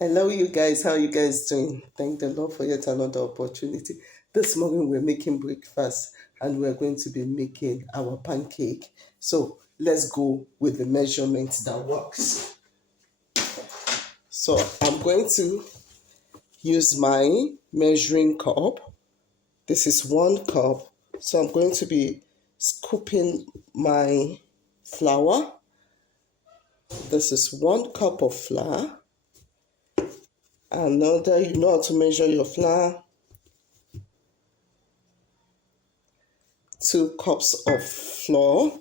Hello, you guys. How you guys doing? Thank the Lord for yet another opportunity. This morning we're making breakfast and we're going to be making our pancake. So let's go with the measurements that works. So I'm going to use my measuring cup. This is 1 cup. So I'm going to be scooping my flour. This is 1 cup of flour. And now that you know how to measure your flour, 2 cups of flour.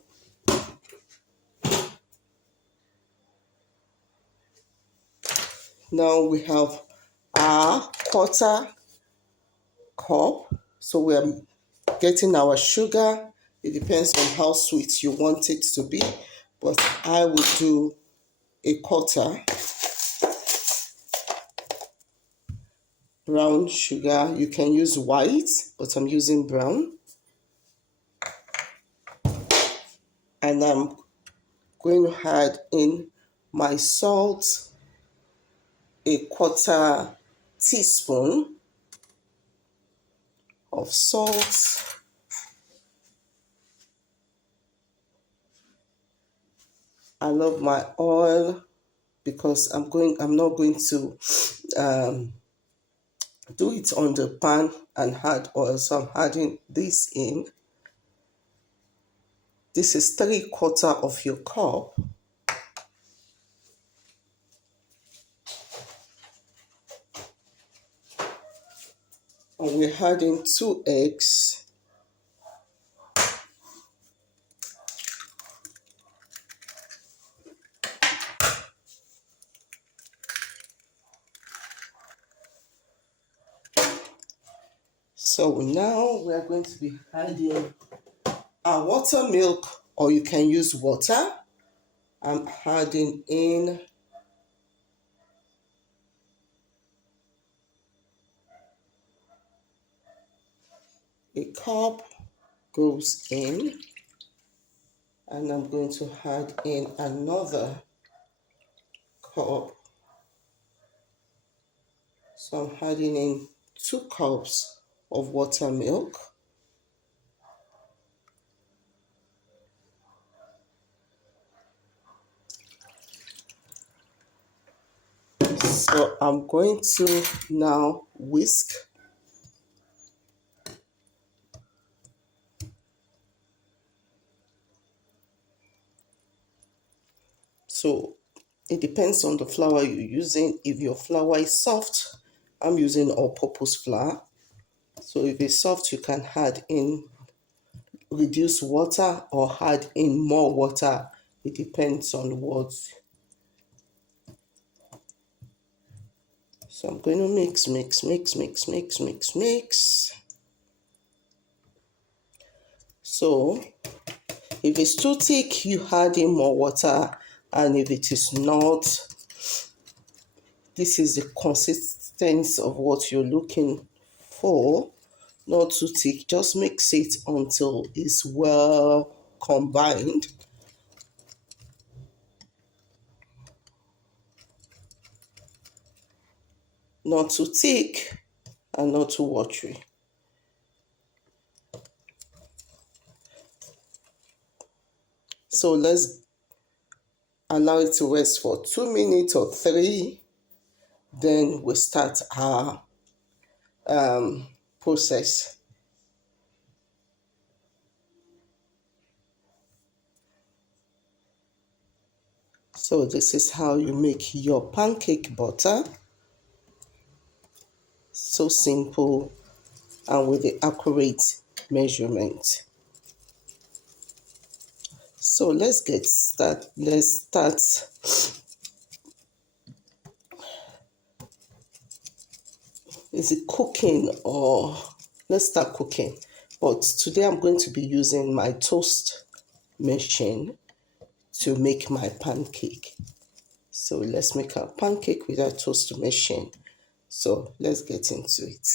Now we have our 1/4 cup. So we're getting our sugar. It depends on how sweet you want it to be, but I will do a quarter brown sugar. You can use white, but I'm using brown. And I'm going to add in my salt, a quarter teaspoon of salt. I love my oil because I'm not going to do it on the pan and add oil. So I'm adding this in. This is 3/4 of your cup. And we're adding 2 eggs. So now we are going to be adding our water milk, or you can use water. I'm adding in a cup, goes in, and I'm going to add in another cup. So I'm adding in 2 cups of water milk. So I'm going to now whisk. So it depends on the flour you're using. If your flour is soft, I'm using all-purpose flour. So if it's soft, you can add in reduce water or add in more water. It depends on what. So I'm going to mix, mix, mix, mix, mix, mix, mix. So if it's too thick, you add in more water, and if it is not, this is the consistency of what you're looking for. Not too thick, just mix it until it's well combined. Not too thick and not too watery. So let's allow it to rest for 2 minutes or 3. Then we start our process. So this is how you make your pancake butter. So simple and with the accurate measurement. So let's get started. Let's start. Is it cooking, or let's start cooking? But today I'm going to be using my toast machine to make my pancake. So let's make our pancake with our toast machine. So let's get into it.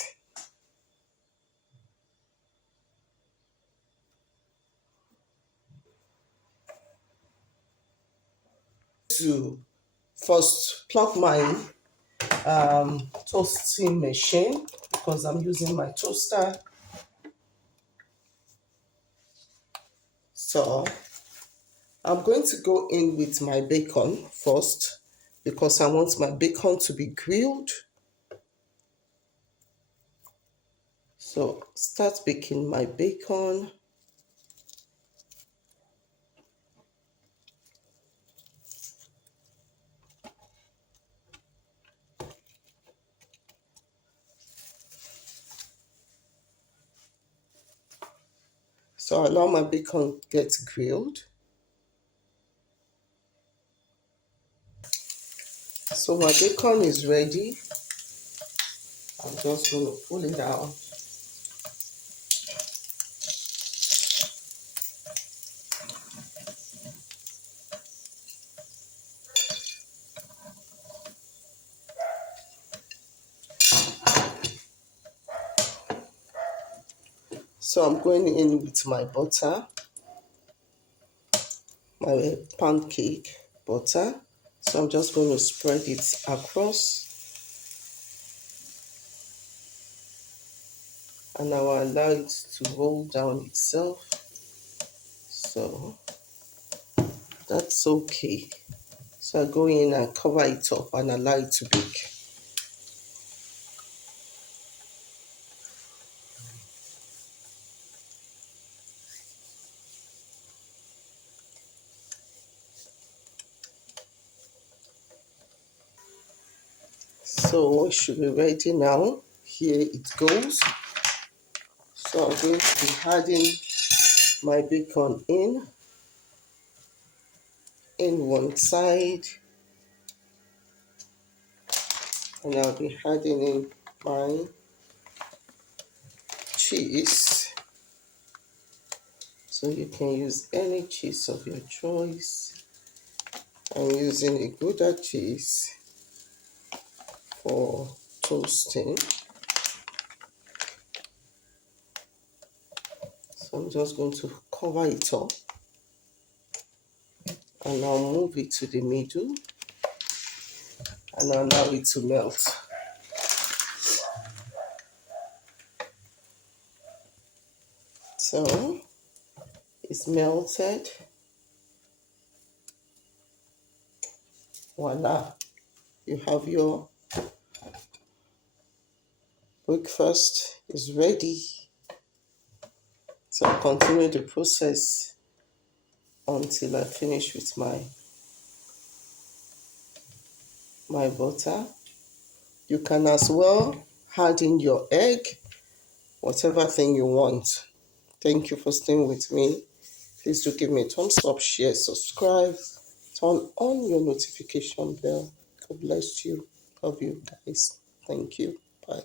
To first plug my toasting machine because I'm using my toaster. So I'm going to go in with my bacon first because I want my bacon to be grilled. So start baking my bacon. So allow my bacon get grilled. So my bacon is ready. I'm just going to pull it out. So I'm going in with my butter, my pancake butter. So I'm just going to spread it across and I will allow it to roll down itself. So that's okay. So I go in and cover it up and allow it to bake. So it should be ready now. Here it goes. So I'm going to be adding my bacon in one side, and I'll be adding in my cheese. So you can use any cheese of your choice. I'm using a Gouda cheese for toasting. So I'm just going to cover it up and I'll move it to the middle and allow it to melt. So it's melted. Voila, you have your breakfast is ready. So I'll continue the process until I finish with my butter. You can as well add in your egg, whatever thing you want. Thank you for staying with me. Please do give me a thumbs up, share, subscribe, turn on your notification bell. God bless you. Love you guys. Thank you. Bye.